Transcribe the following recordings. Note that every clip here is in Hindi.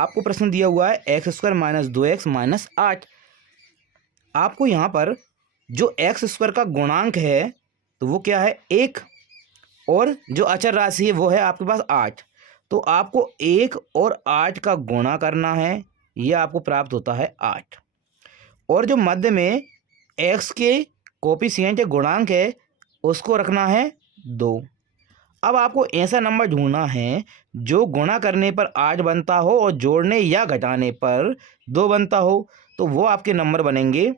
आपको प्रश्न दिया हुआ है x square minus 2x minus 8। आपको यहाँ पर जो एक्स स्क्वायर का गुणांक है तो वो क्या है 1, और जो अचर राशि है वो है आपके पास 8। तो आपको 1 और 8 का गुणा करना है, ये आपको प्राप्त होता है 8। और जो मध्य में एक्स के कोफिशिएंट या गुणांक है उसको रखना है 2। अब आपको ऐसा नंबर ढूंढना है जो गुणा करने पर 8 बनता हो और जोड़ने या घटाने पर 2 बनता हो। तो वो आपके नंबर बनेंगे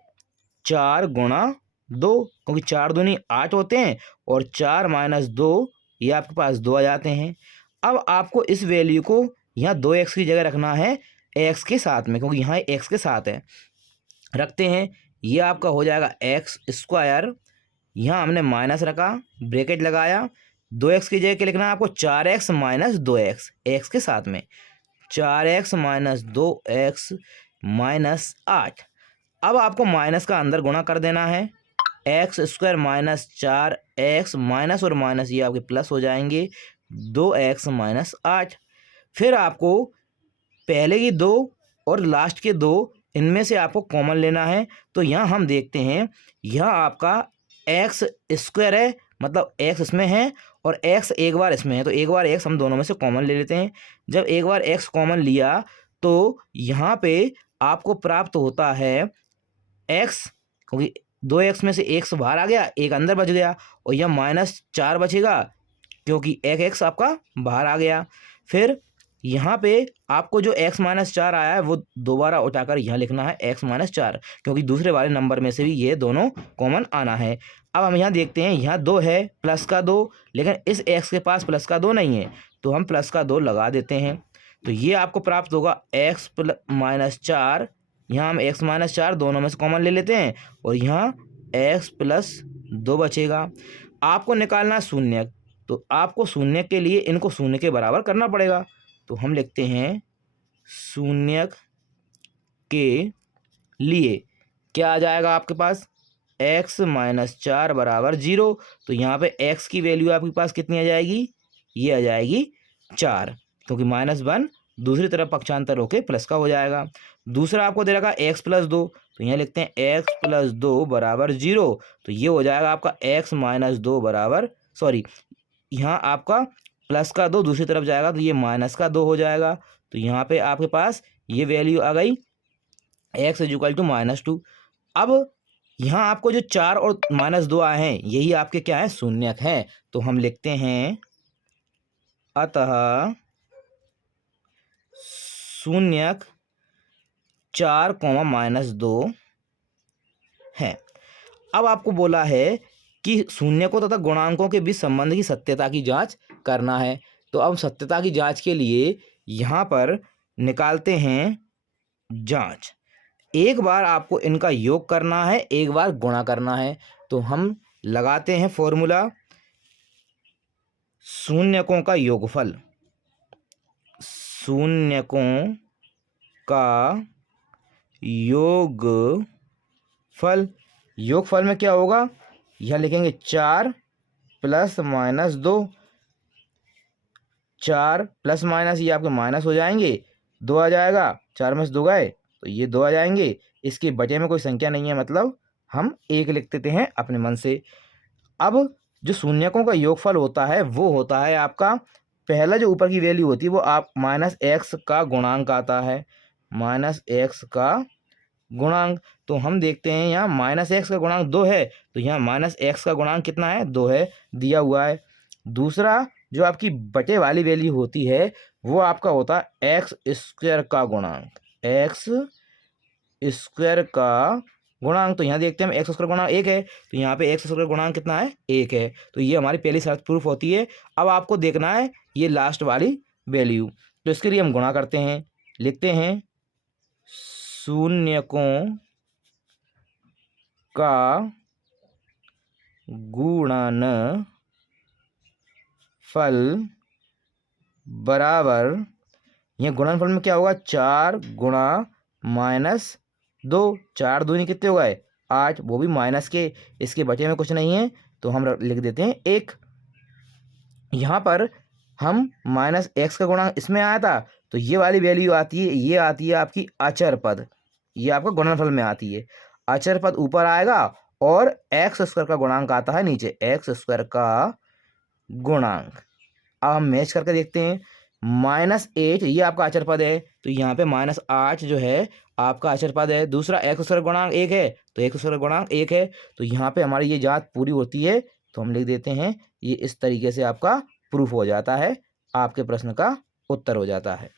4 गुणा 2, क्योंकि 4 दूनी 8 होते हैं और 4 माइनस 2 ये आपके पास 2 आ जाते हैं। अब आपको इस वैल्यू को यहाँ 2x की जगह रखना है x के साथ में, क्योंकि यहाँ x के साथ है। रखते हैं, ये आपका हो जाएगा एक्स स्क्वायर, यहाँ हमने माइनस रखा, ब्रैकेट लगाया, 2x की जगह क्या लिखना है आपको 4x माइनस 2x, एक्स के साथ में 4x माइनस 2x माइनस 8। अब आपको माइनस का अंदर गुणा कर देना है, x square minus 4x minus और माइनस ये आपके प्लस हो जाएंगे 2x माइनस 8। फिर आपको पहले की 2 और लास्ट के 2 इनमें से आपको कॉमन लेना है। तो यहाँ हम देखते हैं, यहाँ आपका एक्स स्क्वायर है, मतलब एक्स इसमें है और एक्स एक बार इसमें है, तो एक बार एक्स हम दोनों में से कॉमन ले लेते हैं। जब एक बार एक्स कॉमन लिया तो यहाँ पे आपको प्राप्त होता है एक्स, क्योंकि 2x में से x बाहर आ गया, एक अंदर बच गया, और यह -4 बचेगा क्योंकि एक x आपका बाहर आ गया। फिर यहाँ पे आपको जो x -4 आया है वो दोबारा उठाकर यहाँ लिखना है x -4, क्योंकि दूसरे वाले नंबर में से भी ये दोनों कॉमन आना है। अब हम यहाँ देखते हैं, यहाँ 2 है प्लस का 2, लेकिन इस x के पास प्लस का 2 नहीं है, तो हम प्लस का 2 लगा देते हैं। तो ये आपको प्राप्त होगा x -4, यहाँ हम x -4 दोनों में से कॉमन ले लेते हैं और यहाँ x + 2 बचेगा। आपको निकालना है शून्यक, तो आपको शून्यक के लिए इनको शून्य के बराबर करना पड़ेगा। तो हम लिखते हैं शून्यक के लिए क्या आ जाएगा आपके पास x -4 बराबर 0। तो यहाँ पे x की वैल्यू आपके पास कितनी आ जाएगी, ये आ जाएगी 4, क्योंकि -1 दूसरी तरफ पक्षांतर होके प्लस का हो जाएगा। दूसरा आपको दे रखा x + 2, तो यहाँ लिखते हैं x + 2 बराबर 0। तो ये हो जाएगा आपका x -2 बराबर, सॉरी यहाँ आपका प्लस का 2 दूसरी तरफ जाएगा तो ये माइनस का 2 हो जाएगा। तो यहाँ पे आपके पास ये वैल्यू आ गई x = -2। अब यहाँ आपको जो 4 और -2 आए हैं यही आपके क्या है, शून्यक हैं। तो हम लिखते हैं अतः शून्यक 4, -2 है। अब आपको बोला है कि शून्यकों तथा गुणांकों के बीच संबंध की सत्यता की जांच करना है। तो अब सत्यता की जांच के लिए यहाँ पर निकालते हैं जांच। एक बार आपको इनका योग करना है, एक बार गुणा करना है। तो हम लगाते हैं फॉर्मूला, शून्यकों का योगफल, शून्यकों का योगफल, योगफल में क्या होगा, यह लिखेंगे 4 + -2, 4 + माइनस ये आपके माइनस हो जाएंगे, 2 आ जाएगा, 4 में से 2 गए तो ये 2 आ जाएंगे। इसके बचे में कोई संख्या नहीं है, मतलब हम 1 लिख देते हैं अपने मन से। अब जो शून्यकों का योगफल होता है वो होता है आपका, पहला जो ऊपर की वैल्यू होती है वो आप -x का गुणांक आता है, -x का गुणांक। तो हम देखते हैं यहाँ -x का गुणांक 2 है, तो यहाँ -x का गुणांक कितना है, 2 है, दिया हुआ है। दूसरा जो आपकी बटे वाली वैल्यू होती है वो आपका होता है x² का गुणांक, x² का गुणांक। तो यहाँ देखते हैं हम x² गुणांक 1 है, तो यहाँ पे x² गुणांक कितना है, 1 है। तो ये हमारी पहली शर्त प्रूफ होती है। अब आपको देखना है ये लास्ट वाली वैल्यू, तो इसके लिए हम गुणा करते हैं, लिखते हैं शून्यकों का गुणनफल बराबर, यह गुणनफल में क्या होगा, 4 गुणा -2, 4 दूनी कितने हो गए 8, वो भी माइनस के, इसके बचे में कुछ नहीं है तो हम लिख देते हैं 1। यहाँ पर हम -x का गुणांक इसमें आया था तो ये वाली वैल्यू आती है, ये आती है आपकी अचर पद, ये आपका गुणनफल में आती है। अचर पद ऊपर आएगा और एक्स स्क्वायर का गुणांक आता है नीचे, एक्स स्क्वायर का गुणांक। अब हम मैच करके देखते हैं। -8 ये आपका अचर पद है, तो यहाँ पे -8 जो है आपका अचर पद है। दूसरा एक्स स्क्वायर गुणांक 1 है, तो एक्स स्क्वायर गुणांक 1 है, तो यहाँ पे हमारी ये जांच पूरी होती है। तो हम लिख देते हैं, ये इस तरीके से आपका प्रूफ हो जाता है, आपके प्रश्न का उत्तर हो जाता है।